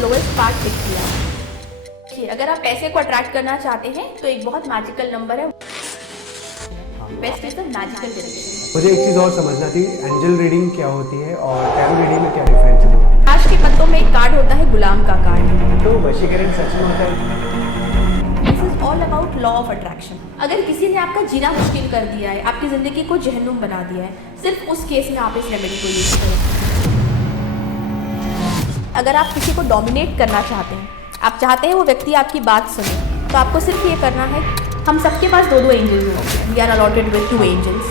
Lowest part pick किया। देखिए, अगर आप पैसे को अट्रैक्ट करना चाहते हैं तो एक बहुत मैजिकल नंबर है, best is the magical direction. मुझे एक चीज़ और समझना थी, एंजल रीडिंग क्या होती है और टैरो रीडिंग में क्या डिफरेंस है? ताश के पत्तों में एक कार्ड होता है गुलाम का कार्ड। तो वशीकरण सच में होता है? This is all about law of attraction. अगर किसी ने आपका जीना मुश्किल कर दिया है, आपकी ज़िंदगी को जहन्नुम बना दिया है, सिर्फ उस केस में आप इस रेमेडी को यूज़ करें। अगर आप किसी को डोमिनेट करना चाहते हैं, आप चाहते हैं वो व्यक्ति आपकी बात सुने, तो आपको सिर्फ ये करना है, हम सबके पास दो एंजल्स होते हैं, we are allotted with 2 angels.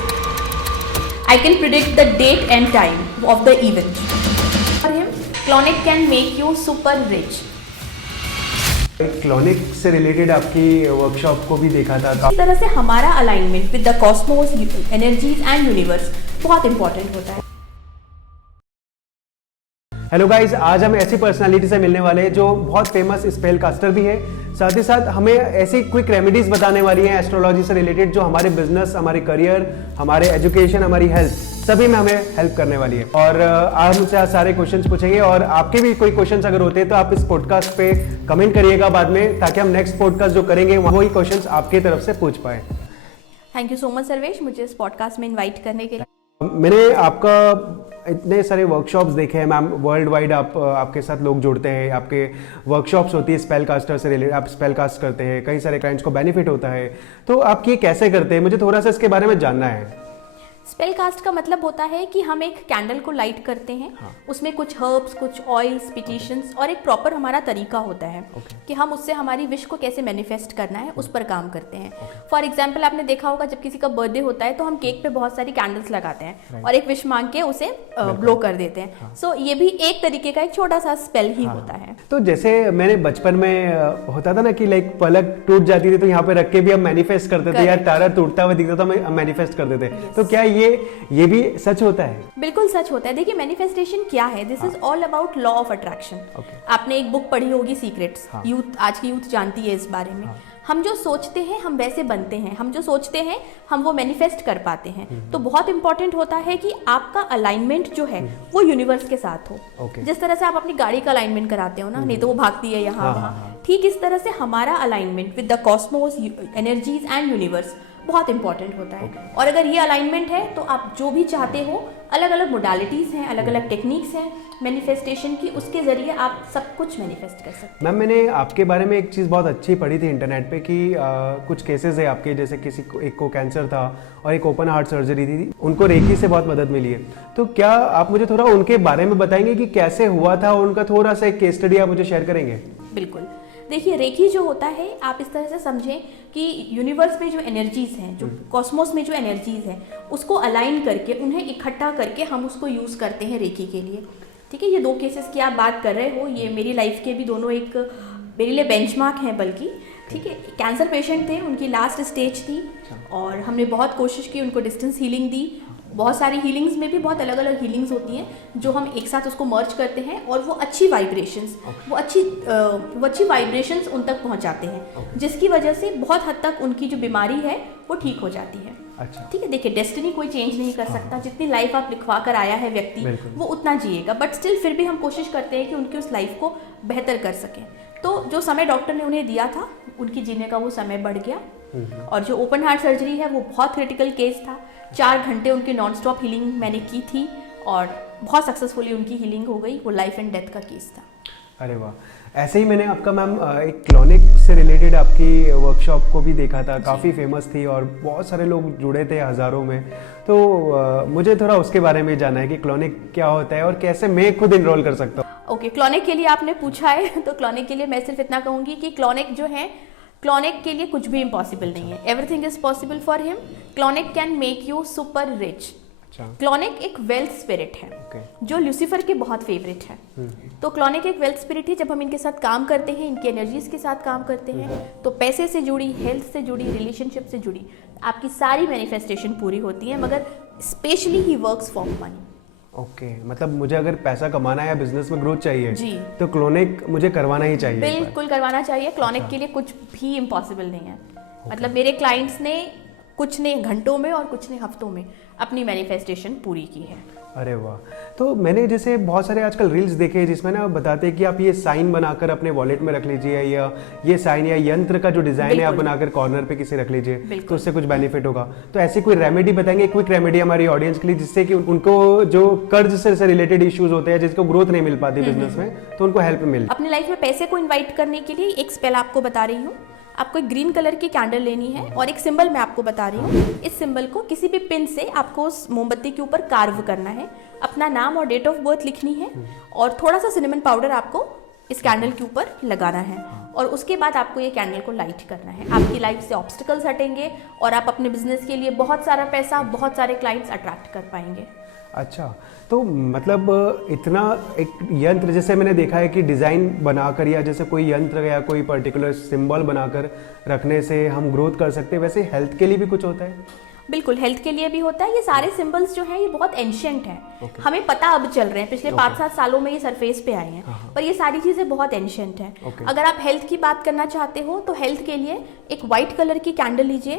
I can predict the date and time of the event. For him, क्लोनिक can make you super rich. क्लोनिक से रिलेटेड आपकी वर्कशॉप को भी देखा था। इस तरह से हमारा alignment with the cosmos, energies and universe बहुत इंपॉर्टेंट होता है। हेलो गाइस, आज हम ऐसी पर्सनालिटी से मिलने वाले हैं जो बहुत फेमस स्पेल कास्टर भी है, साथ ही साथ हमें ऐसी क्विक रेमेडीज बताने वाली हैं एस्ट्रोलॉजी से रिलेटेड, जो हमारे बिजनेस, हमारे करियर, हमारे एजुकेशन, हमारी हेल्थ, सभी में हमें हेल्प करने वाली है। और आप मुझसे आज सारे क्वेश्चंस पूछेंगे और आपके भी कोई क्वेश्चंस अगर होते हैं तो आप इस पॉडकास्ट पे कमेंट करिएगा बाद में, ताकि हम नेक्स्ट पॉडकास्ट जो करेंगे वही क्वेश्चंस आपकी तरफ से पूछ पाए। Thank you so much Sarvesh, मुझे इस पॉडकास्ट में इन्वाइट करने के लिए। मैंने आपका इतने सारे वर्कशॉप्स देखे हैं मैम, वर्ल्ड वाइड आपके साथ लोग जुड़ते हैं, आपके वर्कशॉप्स होती है स्पेल कास्टर से रिलेटेड, आप स्पेल कास्ट करते हैं, कई सारे क्लाइंट्स को बेनिफिट होता है, तो आप ये कैसे करते हैं? मुझे थोड़ा सा इसके बारे में जानना है। स्पेल कास्ट का मतलब होता है कि हम एक कैंडल को लाइट करते हैं, उसमें कुछ हर्ब्स, कुछ ऑयल्स, पिटिशंस और एक प्रॉपर हमारा तरीका होता है कि हम उससे हमारी विश को कैसे मैनिफेस्ट करना है, उस पर काम करते हैं। फॉर एग्जाम्पल, आपने देखा होगा जब किसी का बर्थडे होता है तो हम केक पे बहुत सारी कैंडल्स लगाते हैं और एक विश मांग के उसे ब्लो कर देते हैं। सो ये भी एक तरीके का एक छोटा सा स्पेल ही होता है। तो जैसे मैंने बचपन में होता था ना कि लाइक पलक टूट जाती थी तो यहाँ पे रख के भी हम मैनिफेस्ट करते थे, या तारा टूटता हुआ दिखता था हम मैनिफेस्ट करते थे। तो क्या ये भी सच होता है? बिल्कुल सच होता है। देखिए, मैनिफेस्टेशन क्या है, this is all about law of attraction. आपने एक बुक पढ़ी होगी सीक्रेट्स, यूथ, आज की यूथ जानती है इस बारे में। हम जो सोचते हैं हम वैसे बनते हैं, हम जो सोचते हैं हम वो मैनिफेस्ट कर पाते हैं। तो बहुत इंपॉर्टेंट होता है कि आपका अलाइनमेंट जो है वो यूनिवर्स के साथ हो। जिस तरह से आप अपनी गाड़ी का अलाइनमेंट कराते हो ना, नहीं तो वो भागती है यहाँ वहाँ, ठीक इस तरह से हमारा alignment with the cosmos, energies and universe बहुत इंपॉर्टेंट होता है। और अगर ये अलाइनमेंट है तो आप जो भी चाहते हो, अलग अलग मोडालिटीज़ हैं, अलग अलग टेक्निक्स हैं मैनिफेस्टेशन की, उसके जरिए आप सब कुछ मैनिफेस्ट कर सकते हैं। मैम, मैंने आपके बारे में एक चीज़ बहुत अच्छी पढ़ी थी इंटरनेट पे कि कुछ केसेस है आपके, जैसे किसी को एक को कैंसर था और एक ओपन हार्ट सर्जरी थी, उनको रेकी से बहुत मदद मिली है। तो क्या आप मुझे थोड़ा उनके बारे में बताएंगे कि कैसे हुआ था, उनका थोड़ा सा एक केस स्टडी आप मुझे शेयर करेंगे? बिल्कुल। देखिए, रेकी जो होता है, आप इस तरह से समझें कि यूनिवर्स में जो एनर्जीज हैं, जो कॉस्मोस में जो एनर्जीज हैं, उसको अलाइन करके, उन्हें इकट्ठा करके हम उसको यूज़ करते हैं रेकी के लिए। ठीक है, ये 2 केसेस की आप बात कर रहे हो, ये मेरी लाइफ के भी दोनों एक मेरे लिए बेंचमार्क हैं बल्कि। ठीक है, कैंसर पेशेंट थे, उनकी लास्ट स्टेज थी और हमने बहुत कोशिश की, उनको डिस्टेंस हीलिंग दी। बहुत सारी हीलिंग्स में भी बहुत अलग अलग हीलिंग्स होती हैं जो हम एक साथ उसको मर्ज करते हैं और वो अच्छी वाइब्रेशंस, वो अच्छी वाइब्रेशंस उन तक पहुंचाते हैं, जिसकी वजह से बहुत हद तक उनकी जो बीमारी है वो ठीक हो जाती है। ठीक है, देखिए, डेस्टिनी कोई चेंज नहीं कर सकता, जितनी लाइफ आप लिखवा कर आया है व्यक्ति वो उतना जिएगा, बट स्टिल फिर भी हम कोशिश करते हैं कि उनकी उस लाइफ को बेहतर कर सकें। तो जो समय डॉक्टर ने उन्हें दिया था, उनकी जीने का वो समय बढ़ गया। और जो ओपन हार्ट सर्जरी है वो बहुत क्रिटिकल केस था, 4 घंटे उनकी नॉन स्टॉप हीलिंग मैंने की थी और बहुत सक्सेसफुली उनकी हीलिंग हो गई। वो लाइफ एंड डेथ का केस था। अरे वाह! ऐसे ही मैंने आपका मैम एक क्लोनिक से रिलेटेड आपकी वर्कशॉप को भी देखा था, काफ़ी फेमस थी और बहुत सारे लोग जुड़े थे हज़ारों में। तो मुझे थोड़ा उसके बारे में जानना है कि क्लोनिक क्या होता है और कैसे मैं खुद इनरोल कर सकता हूँ। ओके, क्लोनिक के लिए आपने पूछा है तो क्लोनिक के लिए मैं सिर्फ इतना कहूँगी कि क्लोनिक जो है, क्लोनिक के लिए कुछ भी इम्पॉसिबल नहीं है। Everything is possible for him. क्लोनिक can make you super rich. Clonic एक वेल्थ स्पिरिट है जो ल्यूसीफर के बहुत फेवरेट है। तो क्लोनिक एक वेल्थ स्पिरिट है। जब हम इनके साथ काम करते हैं, इनकी एनर्जीज के साथ काम करते हैं, तो पैसे से जुड़ी, हेल्थ से जुड़ी, रिलेशनशिप से जुड़ी आपकी सारी मैनिफेस्टेशन पूरी होती है, मगर specially he works for money. Okay, मतलब मुझे अगर पैसा कमाना है या बिजनेस में ग्रोथ चाहिए जी, तो क्लोनिक मुझे करवाना ही चाहिए। बिल्कुल करवाना चाहिए। क्लोनिक के लिए कुछ भी इम्पॉसिबल नहीं है। मतलब मेरे क्लाइंट्स ने कुछ ने घंटों में और कुछ ने हफ्तों में अपनी मैनिफेस्टेशन पूरी की है। अरे वाह। तो मैंने जैसे बहुत सारे आजकल रील्स देखे जिसमें ना बताते हैं कि आप ये साइन बनाकर अपने वॉलेट में रख लीजिए, या ये साइन या यंत्र का जो डिजाइन है आप बनाकर कॉर्नर पे किसी रख लीजिए, तो उससे कुछ बेनिफिट होगा। तो ऐसी कोई रेमेडी बताएंगे, क्विक रेमेडी हमारी ऑडियंस के लिए, जिससे कि उनको जो कर्ज से रिलेटेड इश्यूज होते हैं, जिसको ग्रोथ नहीं मिल पाती बिजनेस में, तो उनको हेल्प मिले। अपनी लाइफ में पैसे को इन्वाइट करने के लिए एक स्पेल आपको बता रही हूँ। आपको एक ग्रीन कलर की कैंडल लेनी है और एक सिंबल मैं आपको बता रही हूँ। इस सिंबल को किसी भी पिन से आपको उस मोमबत्ती के ऊपर कार्व करना है, अपना नाम और डेट ऑफ बर्थ लिखनी है और थोड़ा सा सिनेमन पाउडर आपको इस कैंडल के ऊपर लगाना है और उसके बाद आपको ये कैंडल को लाइट करना है। आपकी लाइफ से ऑब्स्टिकल्स हटेंगे और आप अपने बिजनेस के लिए बहुत सारा पैसा, बहुत सारे क्लाइंट्स अट्रैक्ट कर पाएंगे। अच्छा, तो मतलब इतना एक यंत्र, जैसे मैंने देखा है कि डिज़ाइन बनाकर या जैसे कोई यंत्र या कोई पर्टिकुलर सिंबल बनाकर रखने से हम ग्रोथ कर सकते हैं, वैसे हेल्थ के लिए भी कुछ होता है? बिल्कुल, हेल्थ के लिए भी होता है। ये सारे सिंबल्स जो हैं ये बहुत एंशिएंट हैं। हमें पता अब चल रहे हैं, पिछले 5-7 सालों में ये सरफेस पे आए हैं, पर ये सारी चीजें बहुत एंशिएंट हैं। अगर आप हेल्थ की बात करना चाहते हो तो हेल्थ के लिए एक व्हाइट कलर की कैंडल लीजिए,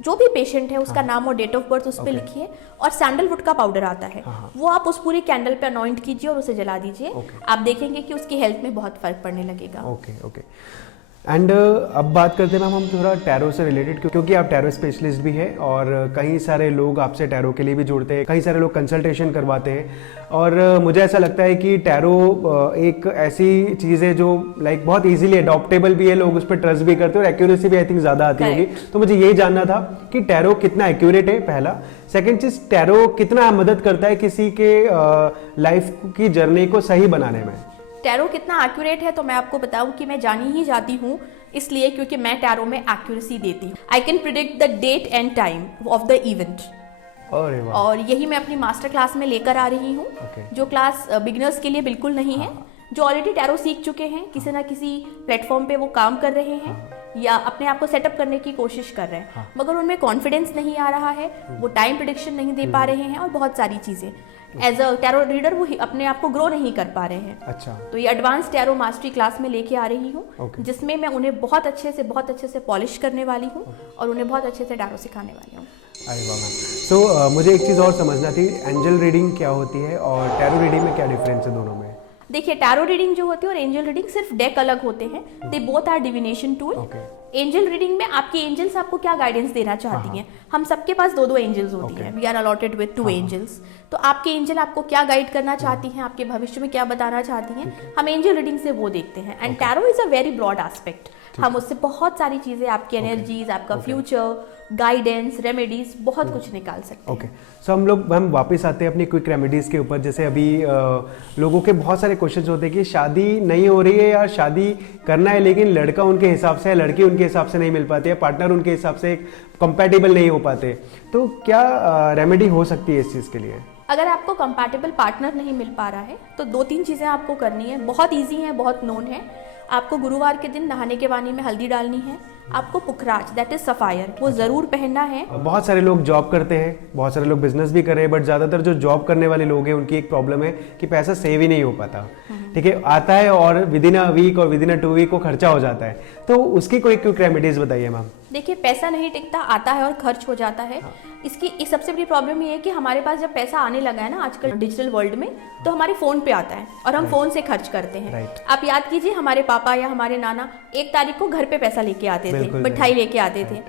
जो भी पेशेंट है उसका नाम और डेट ऑफ बर्थ उस पर लिखिए और सैंडलवुड का पाउडर आता है वो आप उस पूरी कैंडल पे अनॉइंट कीजिए और उसे जला दीजिए। आप देखेंगे कि उसकी हेल्थ में बहुत फर्क पड़ने लगेगा। ओके। एंड अब बात करते हैं मैम हम थोड़ा टैरो से रिलेटेड, क्योंकि आप टैरो स्पेशलिस्ट भी हैं और कई सारे लोग आपसे टैरो के लिए भी जुड़ते हैं, कई सारे लोग कंसल्टेशन करवाते हैं और मुझे ऐसा लगता है कि टैरो एक ऐसी चीज़ है जो लाइक बहुत इजीली अडॉप्टेबल भी है, लोग उस पर ट्रस्ट भी करते हैं और एक्यूरेसी भी आई थिंक ज़्यादा आती होगी। तो मुझे यही जानना था कि टैरो कितना एक्यूरेट है, पहला। सेकेंड चीज़, टैरो कितना मदद करता है किसी के लाइफ की जर्नी को सही बनाने में? टैरो कितना एक्यूरेट है तो मैं आपको बताऊं कि मैं जानी ही जाती हूँ इसलिए क्योंकि मैं टैरो में एक्यूरेसी देती हूँ। I can predict the date and time of the event. और यही मैं अपनी मास्टर क्लास में लेकर आ रही हूँ, जो क्लास बिगिनर्स के लिए बिल्कुल नहीं है। जो ऑलरेडी टैरो सीख चुके हैं, किसी ना किसी प्लेटफॉर्म पे वो काम कर रहे हैं या अपने आप को सेटअप करने की कोशिश कर रहे हैं, मगर उनमें कॉन्फिडेंस नहीं आ रहा है, वो टाइम प्रेडिक्शन नहीं दे पा रहे हैं और बहुत सारी चीजें एज अ टैरो रीडर वो अपने आप को ग्रो नहीं कर पा रहे हैं। अच्छा। तो ये एडवांस टैरो मास्टरी क्लास में लेके आ रही हूँ, जिसमें मैं उन्हें बहुत अच्छे से पॉलिश करने वाली हूँ और उन्हें बहुत अच्छे से टैरो सिखाने वाली हूँ। अरे वाह। सो मुझे एक चीज़ और समझना थी, एंजल रीडिंग क्या होती है और टैरो रीडिंग में क्या डिफरेंस है दोनों में? देखिए, टैरो रीडिंग जो होती है और एंजल रीडिंग सिर्फ डेक अलग होते हैं, they both are divination tool. Angel reading में आपकी एंजल्स आपको क्या गाइडेंस देना चाहती हैं। हम सबके पास 2-2 एंजल्स होती हैं, we are allotted with 2 angels. तो आपके एंजल आपको क्या गाइड करना चाहती हैं, आपके भविष्य में क्या बताना चाहती हैं, हम एंजल रीडिंग से वो देखते हैं। And tarot is a very broad aspect, हम उससे बहुत सारी चीजें, आपकी एनर्जीज, आपका फ्यूचर, गाइडेंस, रेमेडीज, बहुत कुछ निकाल सकते हैं। सो हम वापस आते हैं अपनी क्विक रेमेडीज के ऊपर। जैसे अभी लोगों के बहुत सारे क्वेश्चंस होते हैं कि शादी नहीं हो रही है या शादी करना है लेकिन लड़का उनके हिसाब से है, लड़की उनके हिसाब से नहीं मिल पाती है, पार्टनर उनके हिसाब से कंपैटिबल नहीं हो पाते, तो क्या रेमेडी हो सकती है इस चीज़ के लिए? अगर आपको कंपैटिबल पार्टनर नहीं मिल पा रहा है तो 2-3 चीज़ें आपको करनी है, बहुत ईजी है, बहुत नोन है। आपको गुरुवार के दिन नहाने के पानी में हल्दी डालनी है। आपको पुखराज, दैट इज सफायर, वो जरूर पहनना है। बहुत सारे लोग जॉब करते हैं, बहुत सारे लोग बिजनेस भी कर रहे हैं, बट ज्यादातर जो जॉब करने वाले लोग हैं उनकी एक प्रॉब्लम है कि पैसा सेव ही नहीं हो पाता। ठीक है, आता है और विद इन अ वीक और विद इन अ 2 वीक वो खर्चा हो जाता है, तो उसकी कोई क्विक रेमेडीज बताइए मैम। देखिए, पैसा नहीं टिकता, आता है और खर्च हो जाता है। इसकी सबसे बड़ी प्रॉब्लम ये है कि हमारे पास जब पैसा आने लगा है ना आजकल डिजिटल वर्ल्ड में, तो हमारे फोन पे आता है और हम फोन से खर्च करते हैं। आप याद कीजिए, हमारे पापा या हमारे नाना 1 तारीख को घर पे पैसा लेके आते थे, मिठाई लेके आते थे।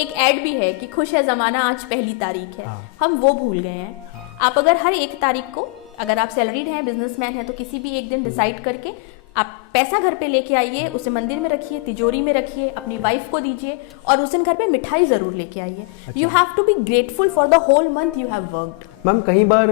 एक ऐड भी है कि खुश है जमाना आज पहली तारीख है, हम वो भूल गए हैं। आप अगर हर 1 तारीख को, अगर आप सैलरीड हैं, बिजनेसमैन हैं, तो किसी भी एक दिन डिसाइड करके आप पैसा घर पे लेके आइए, उसे मंदिर में रखिए, तिजोरी में रखिए, अपनी वाइफ को दीजिए और उस दिन घर पे मिठाई जरूर लेके आइए। You have to be grateful for the whole month you have worked. Ma'am, कई बार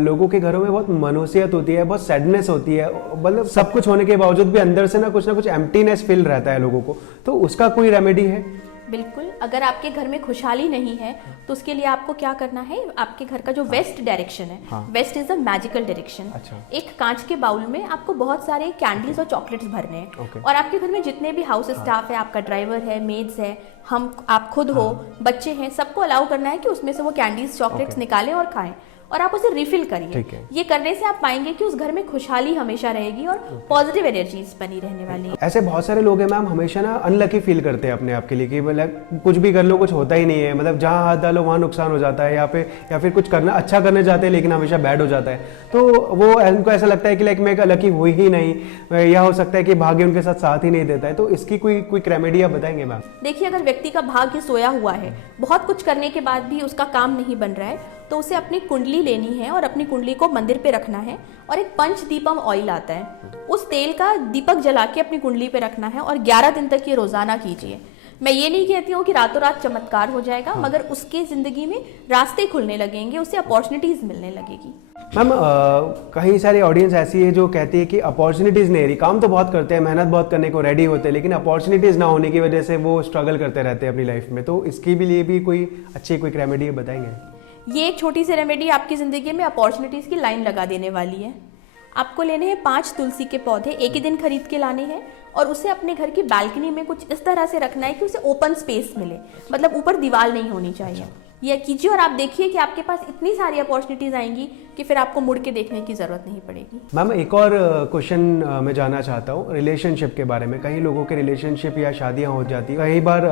लोगों के घरों में बहुत मनोसियत होती है, बहुत सैडनेस होती है, मतलब सब कुछ होने के बावजूद भी अंदर से ना कुछ एम्प्टीनेस फील रहता है लोगों को, तो उसका कोई रेमेडी है? बिल्कुल, अगर आपके घर में खुशहाली नहीं है तो उसके लिए आपको क्या करना है, आपके घर का जो वेस्ट डायरेक्शन है, west is a magical direction. एक कांच के बाउल में आपको बहुत सारे कैंडीज और चॉकलेट्स भरने हैं और आपके घर में जितने भी हाउस स्टाफ है, आपका ड्राइवर है, मेड्स है, आप खुद हो, बच्चे हैं, सबको अलाउ करना है कि उसमें से वो कैंडीज चॉकलेट्स निकालें और खाएं। और आप उसे रिफिल करिए। ठीक है। ये करने से आप पाएंगे कि उस घर में खुशहाली हमेशा रहेगी और पॉजिटिव एनर्जीज बनी रहने वाली है। ऐसे बहुत सारे लोग हैं मैम, हमेशा ना अनलकी फील करते हैं अपने आप के लिए कि मतलब कुछ भी कर लो कुछ होता ही नहीं है, मतलब जहाँ हाथ डालो वहाँ नुकसान हो जाता है, या फिर कुछ करना अच्छा करने जाते हैं लेकिन हमेशा बैड हो जाता है। तो वो उनको ऐसा लगता है कि लाइक मैं लकी हुई ही नहीं, या हो सकता है कि भाग्य उनके साथ ही नहीं देता है। तो इसकी कोई रेमेडी आप बताएंगे मैम? देखिए, अगर व्यक्ति का भाग्य सोया हुआ है, बहुत कुछ करने के बाद भी उसका काम नहीं बन रहा है, तो उसे अपनी कुंडली लेनी है और अपनी कुंडली को मंदिर पे रखना है और एक पंचदीपम ऑयल आता है, उस तेल का दीपक जला के अपनी कुंडली पे रखना है और 11 दिन तक ये रोजाना कीजिए। मैं ये नहीं कहती हूँ कि रातों रात चमत्कार हो जाएगा, मगर उसके जिंदगी में रास्ते खुलने लगेंगे, उसे अपॉर्चुनिटीज मिलने लगेगी। मैम कई सारी ऑडियंस ऐसी है जो कहती है कि अपॉर्चुनिटीज़ नहीं रही, काम तो बहुत करते हैं, मेहनत बहुत करने को रेडी होते हैं, लेकिन अपॉर्चुनिटीज़ ना होने की वजह से वो स्ट्रगल करते रहते हैं अपनी लाइफ में। तो इसकी भी लिए भी कोई अच्छी क्विक रेमेडी बताएंगे? ये एक छोटी सी रेमेडी आपकी ज़िंदगी में अपॉर्चुनिटीज़ की लाइन लगा देने वाली है। आपको लेने हैं 5 तुलसी के पौधे, एक ही दिन खरीद के लाने हैं और उसे अपने घर की बालकनी में कुछ इस तरह से रखना है कि उसे ओपन स्पेस मिले, मतलब ऊपर दीवार नहीं होनी चाहिए। यह कीजिए और आप देखिए कि आपके पास इतनी सारी अपॉर्चुनिटीज आएंगी कि फिर आपको मुड़ के देखने की जरूरत नहीं पड़ेगी। मैम एक और क्वेश्चन मैं जानना चाहता हूँ रिलेशनशिप के बारे में। कई लोगों के रिलेशनशिप या शादियाँ हो जाती है, कई बार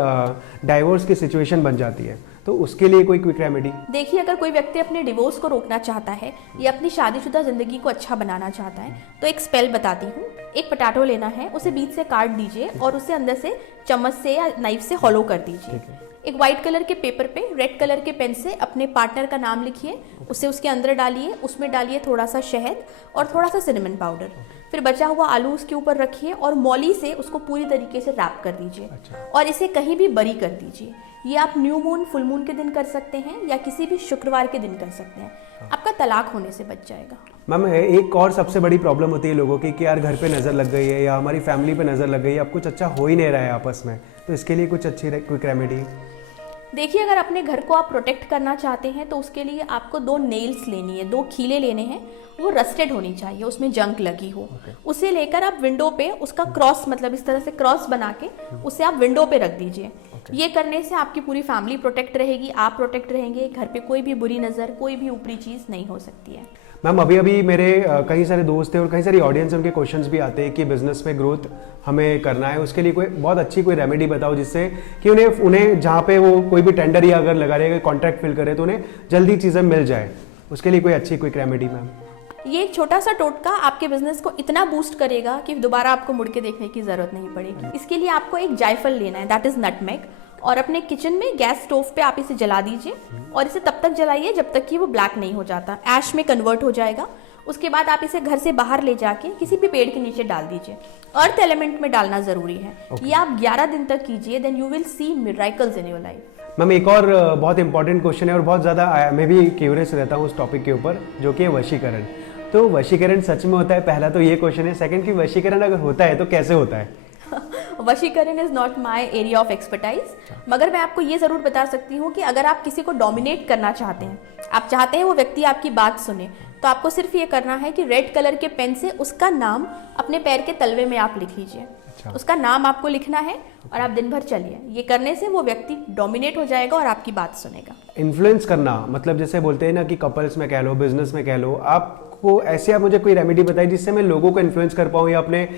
डाइवोर्स की सिचुएशन बन जाती है, तो उसके लिए कोई क्विक रेमेडी? देखिए, अगर कोई व्यक्ति अपने डिवोर्स को रोकना चाहता है या अपनी शादीशुदा जिंदगी को अच्छा बनाना चाहता है, तो एक स्पेल बताती हूँ। एक पोटैटो लेना है, उसे बीच से काट दीजिए और उसे अंदर से चम्मच से या नाइफ से हॉलो कर दीजिए। एक व्हाइट कलर के पेपर पे रेड कलर के पेन से अपने पार्टनर का नाम लिखिए, उसे उसके अंदर डालिए, उसमें डालिए थोड़ा सा शहद और थोड़ा सा सिनेमन पाउडर। फिर बचा हुआ आलू उसके ऊपर रखिए और मौली से उसको पूरी तरीके से रैप कर दीजिए और इसे कहीं भी बरी कर दीजिए। ये आप न्यू मून, फुल मून के दिन कर सकते हैं या किसी भी शुक्रवार के दिन कर सकते हैं। आपका तलाक होने से बच जाएगा। मैम एक और सबसे बड़ी प्रॉब्लम होती है लोगों की कि यार घर पे नज़र लग गई है या हमारी फैमिली पे नज़र लग गई है, अब कुछ अच्छा हो ही नहीं रहा है आपस में, तो इसके लिए कुछ अच्छी क्विक रेमेडी? देखिए, अगर अपने घर को आप प्रोटेक्ट करना चाहते हैं तो उसके लिए आपको 2 नेल्स लेनी है, 2 खीले लेने हैं, वो रस्टेड होनी चाहिए, उसमें जंक लगी हो। उसे लेकर आप विंडो पे उसका क्रॉस, मतलब इस तरह से क्रॉस बना के उसे आप विंडो पे रख दीजिए। ये करने से आपकी पूरी फैमिली प्रोटेक्ट रहेगी, आप प्रोटेक्ट रहेंगे, घर पे कोई भी बुरी नज़र, कोई भी ऊपरी चीज़ नहीं हो सकती है। मैम अभी मेरे कई सारे दोस्त हैं और कई सारी ऑडियंस उनके क्वेश्चंस भी आते हैं कि बिजनेस में ग्रोथ हमें करना है, उसके लिए कोई बहुत अच्छी कोई रेमेडी बताओ जिससे कि उन्हें जहाँ पे वो कोई भी टेंडर या अगर लगा रहे कॉन्ट्रैक्ट फिल करे तो उन्हें जल्दी चीज़ें मिल जाए, उसके लिए कोई अच्छी क्विक रेमेडी मैम? ये एक छोटा सा टोटका आपके बिजनेस को इतना बूस्ट करेगा कि दोबारा आपको मुड़ के देखने की जरूरत नहीं पड़ेगी। इसके लिए आपको एक जायफल लेना है, दैट इज नटमेग, और अपने किचन में गैस स्टोव पे आप इसे जला दीजिए और इसे तब तक जलाइए जब तक कि वो ब्लैक नहीं हो जाता, ऐश में कन्वर्ट हो जाएगा। उसके बाद आप इसे घर से बाहर ले जाके किसी भी पेड़ के नीचे डाल दीजिए। अर्थ एलिमेंट में डालना जरूरी है। ये आप 11 दिन तक कीजिए, then you will see miracles in your life. Ma'am एक और बहुत इंपॉर्टेंट क्वेश्चन है और बहुत ज़्यादा मैं भी क्यूरियस रहता हूँ उस टॉपिक के ऊपर, जो कि है वशीकरण। तो वशीकरण सच में होता है? पहला तो ये क्वेश्चन है। सेकंड कि वशीकरण अगर होता है तो कैसे होता है? वशीकरण is not my area of expertise, मगर मैं आपको ये जरूर बता सकती हूँ कि अगर आप किसी को डोमिनेट करना चाहते हैं, आप चाहते हैं वो व्यक्ति आपकी बात सुने, तो आपको सिर्फ ये करना है कि रेड कलर के पेन से उसका नाम अपने पैर के तलवे में आप लिख लीजिए। उसका नाम आपको लिखना है और आप दिन भर चलिए। ये करने से वो व्यक्ति डोमिनेट हो जाएगा और आपकी बात सुनेगा। इन्फ्लुएंस करना, मतलब जैसे बोलते हैं ना कि कपल्स में कह लो, बिजनेस में कह लो, आपको ऐसे आप मुझे कोई रेमेडी बताइए जिससे मैं लोगों को इन्फ्लुएंस कर पाऊँ या अपने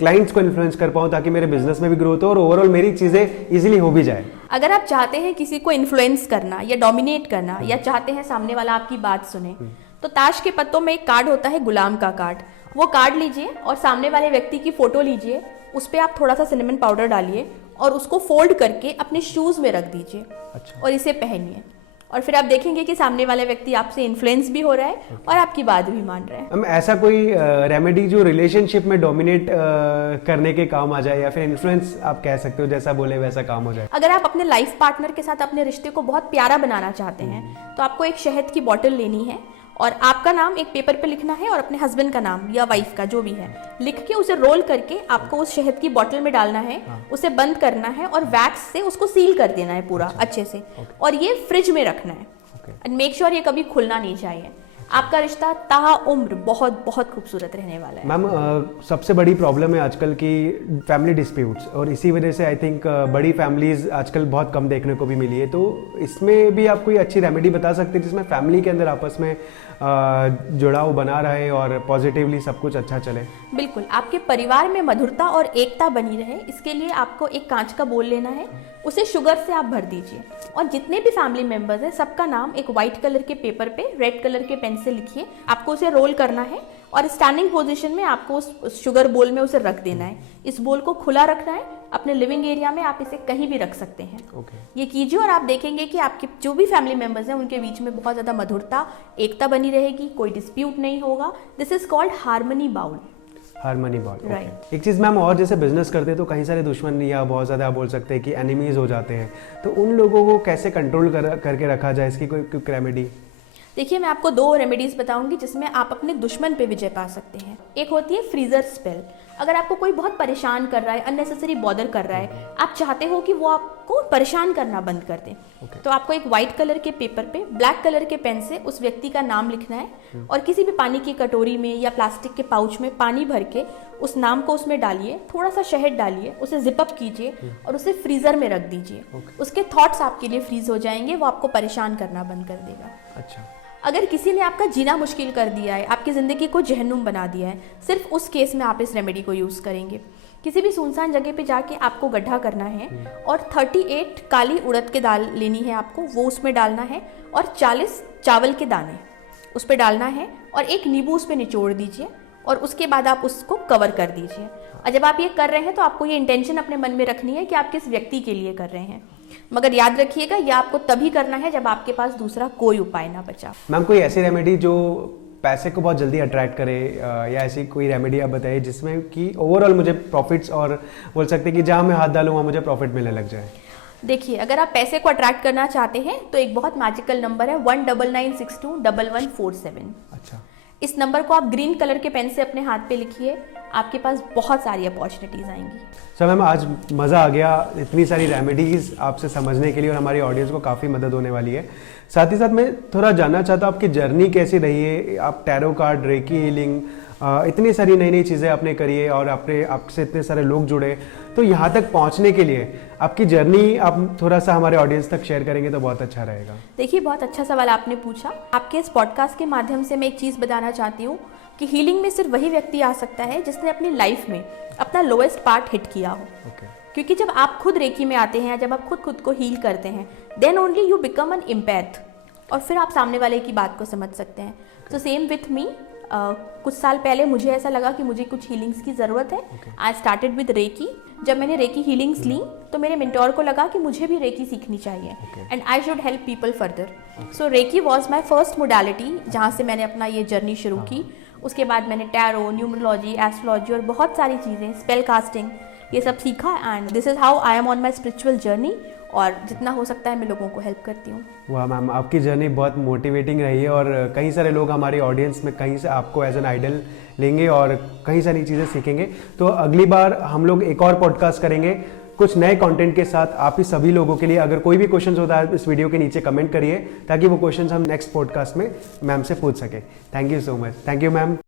क्लाइंट्स को इन्फ्लुएंस कर पाऊँ, ताकि मेरे बिजनेस में भी ग्रोथ हो और ओवरऑल मेरी चीज़ें इजीली हो भी जाए। अगर आप चाहते हैं किसी को इन्फ्लुएंस करना या डोमिनेट करना, या चाहते हैं सामने वाला आपकी बात सुने, तो ताश के पत्तों में एक कार्ड होता है, गुलाम का कार्ड। वो कार्ड लीजिए और सामने वाले व्यक्ति की फोटो लीजिए, उस पर आप थोड़ा सा सिनेमन पाउडर डालिए और उसको फोल्ड करके अपने शूज में रख दीजिए। और इसे पहनिए और फिर आप देखेंगे कि सामने वाला व्यक्ति आपसे इन्फ्लुएंस भी हो रहा है और आपकी बात भी मान रहा है। हम ऐसा कोई रेमेडी जो रिलेशनशिप में डोमिनेट करने के काम आ जाए, या फिर इन्फ्लुएंस आप कह सकते हो, जैसा बोले वैसा काम हो जाए? अगर आप अपने लाइफ पार्टनर के साथ अपने रिश्ते को बहुत प्यारा बनाना चाहते हैं, तो आपको एक शहद की बोतल लेनी है और आपका नाम एक पेपर पे लिखना है और अपने हस्बैंड का नाम या वाइफ का जो भी है लिख के उसे रोल करके आपको उस शहद की बोतल में डालना है। उसे बंद करना है और वैक्स से उसको सील कर देना है पूरा अच्छे से, और ये फ्रिज में रखना है। एंड मेक श्योर ये कभी खुलना नहीं चाहिए। आपका रिश्ता ताउम्र बहुत बहुत खूबसूरत रहने वाला है। मैम सबसे बड़ी प्रॉब्लम है आजकल की फैमिली डिस्प्यूट्स, और इसी वजह से आई थिंक बड़ी फैमिलीज आजकल बहुत कम देखने को भी मिली है। तो इसमें भी आप कोई अच्छी रेमेडी बता सकते हैं जिसमें फैमिली के अंदर आपस में जुड़ाव बना रहे और पॉजिटिवली सब कुछ अच्छा चले? बिल्कुल, आपके परिवार में मधुरता और एकता बनी रहे, इसके लिए आपको एक कांच का बोल लेना है, उसे शुगर से आप भर दीजिए और जितने भी फैमिली मेंबर्स हैं सबका नाम एक वाइट कलर के पेपर पे रेड कलर के पेन से लिखिए। आपको उसे रोल करना है और स्टैंडिंग पोजीशन में आपको उस शुगर बोल में उसे रख देना है। इस बोल को खुला रखना है, अपने लिविंग एरिया में आप इसे कहीं भी रख सकते हैं। ये कीजिए और आप देखेंगे कि आपके जो भी फैमिली मेंबर्स हैं उनके बीच में बहुत ज़्यादा मधुरता, एकता बनी रहेगी, कोई डिस्प्यूट नहीं होगा। This is called harmony bowl. Harmony bowl, Right. एक चीज़ मैम और, जैसे बिजनेस करते हैं तो कहीं सारे दुश्मन या बहुत ज़्यादा आप बोल सकते हैं कि एनिमीज हो जाते हैं, तो उन लोगों को कैसे कंट्रोल करके रखा जाए, इसकी कोई रेमेडी? देखिए, मैं आपको 2 रेमेडीज बताऊंगी जिसमें आप अपने दुश्मन पे विजय पा सकते हैं। एक होती है फ्रीजर स्पेल। अगर आपको कोई बहुत परेशान कर रहा है, अननेसेसरी बॉदर कर रहा है, आप चाहते हो कि वो आपको परेशान करना बंद कर दे, तो आपको एक वाइट कलर के पेपर पे ब्लैक कलर के पेन से उस व्यक्ति का नाम लिखना है और किसी भी पानी की कटोरी में या प्लास्टिक के पाउच में पानी भर के उस नाम को उसमें डालिए, थोड़ा सा शहद डालिए, उसे जिप अप कीजिए और उसे फ्रीजर में रख दीजिए। उसके थॉट्स आपके लिए फ्रीज हो जाएंगे, वो आपको परेशान करना बंद कर देगा। अच्छा, अगर किसी ने आपका जीना मुश्किल कर दिया है, आपकी ज़िंदगी को जहन्नुम बना दिया है, सिर्फ उस केस में आप इस रेमेडी को यूज़ करेंगे। किसी भी सुनसान जगह पे जाके आपको गड्ढा करना है और 38 काली उड़द के दाल लेनी है आपको, वो उसमें डालना है और 40 चावल के दाने उस पर डालना है और एक नींबू उस पर निचोड़ दीजिए और उसके बाद आप उसको कवर कर दीजिए। और जब आप ये कर रहे हैं तो आपको ये इंटेंशन अपने मन में रखनी है कि आप किस व्यक्ति के लिए कर रहे हैं, मगर याद रखिएगा ये आपको तभी करना है जब आपके पास दूसरा कोई उपाय ना बचा। मैम कोई ऐसी रेमेडी जो पैसे को बहुत जल्दी अट्रैक्ट करे, या ऐसी कोई रेमेडी आप बताइए जिसमें कि ओवरऑल मुझे प्रॉफिट्स, और बोल सकते हैं कि जहाँ मैं हाथ डालूँ वहाँ मुझे प्रॉफिट मिलने लग जाए? देखिए, अगर आप पैसे को अट्रैक्ट करना चाहते हैं तो एक बहुत मैजिकल नंबर है 1996211147। अच्छा, इस नंबर को आप ग्रीन कलर के पेन से अपने हाथ पे लिखिए, आपके पास बहुत सारी अपॉर्चुनिटीज आएंगी। सर मैम आज मज़ा आ गया इतनी सारी रेमेडीज़ आपसे समझने के लिए, और हमारी ऑडियंस को काफ़ी मदद होने वाली है। साथ ही साथ मैं थोड़ा जानना चाहता हूँ आपकी जर्नी कैसी रही है। आप टैरो कार्ड, रेकी हीलिंग, इतनी सारी नई नई चीज़ें आपने करी है और आपसे इतने सारे लोग जुड़े, तो यहाँ तक पहुँचने के लिए आपकी जर्नी आप थोड़ा सा हमारे ऑडियंस तक शेयर करेंगे तो बहुत अच्छा रहेगा। देखिए, बहुत अच्छा सवाल आपने पूछा। आपके इस पॉडकास्ट के माध्यम से मैं एक चीज़ बताना चाहती हूँ कि हीलिंग में सिर्फ वही व्यक्ति आ सकता है जिसने अपनी लाइफ में अपना लोएस्ट पार्ट हिट किया हो। क्योंकि जब आप खुद रेकी में आते हैं या जब आप खुद को हील करते हैं, then only you become an empath, और फिर आप सामने वाले की बात को समझ सकते हैं। तो सेम विथ मी, कुछ साल पहले मुझे ऐसा लगा कि मुझे कुछ हीलिंग्स की ज़रूरत है। I started with reiki. जब मैंने रेकी हीलिंग्स ली तो मेरे मेंटोर को लगा कि मुझे भी रेकी सीखनी चाहिए and I should help people further. So reiki was my first modality जहाँ से मैंने अपना ये जर्नी शुरू की। उसके बाद मैंने टैरो, न्यूमरोलॉजी, एस्ट्रोलॉजी और बहुत सारी चीज़ें, स्पेल कास्टिंग, ये सब सीखा and this is how I am on my spiritual journey. और जितना हो सकता है मैं लोगों को हेल्प करती हूँ। वाह मैम, आपकी जर्नी बहुत मोटिवेटिंग रही है और कई सारे लोग हमारी ऑडियंस में कहीं से आपको एज एन आइडल लेंगे और कई सारी चीज़ें सीखेंगे। तो अगली बार हम लोग एक और पॉडकास्ट करेंगे कुछ नए कंटेंट के साथ आप ही सभी लोगों के लिए। अगर कोई भी क्वेश्चन होता है इस वीडियो के नीचे कमेंट करिए ताकि वो क्वेश्चन हम नेक्स्ट पॉडकास्ट में मैम से पूछ सके। Thank you so much. Thank you ma'am.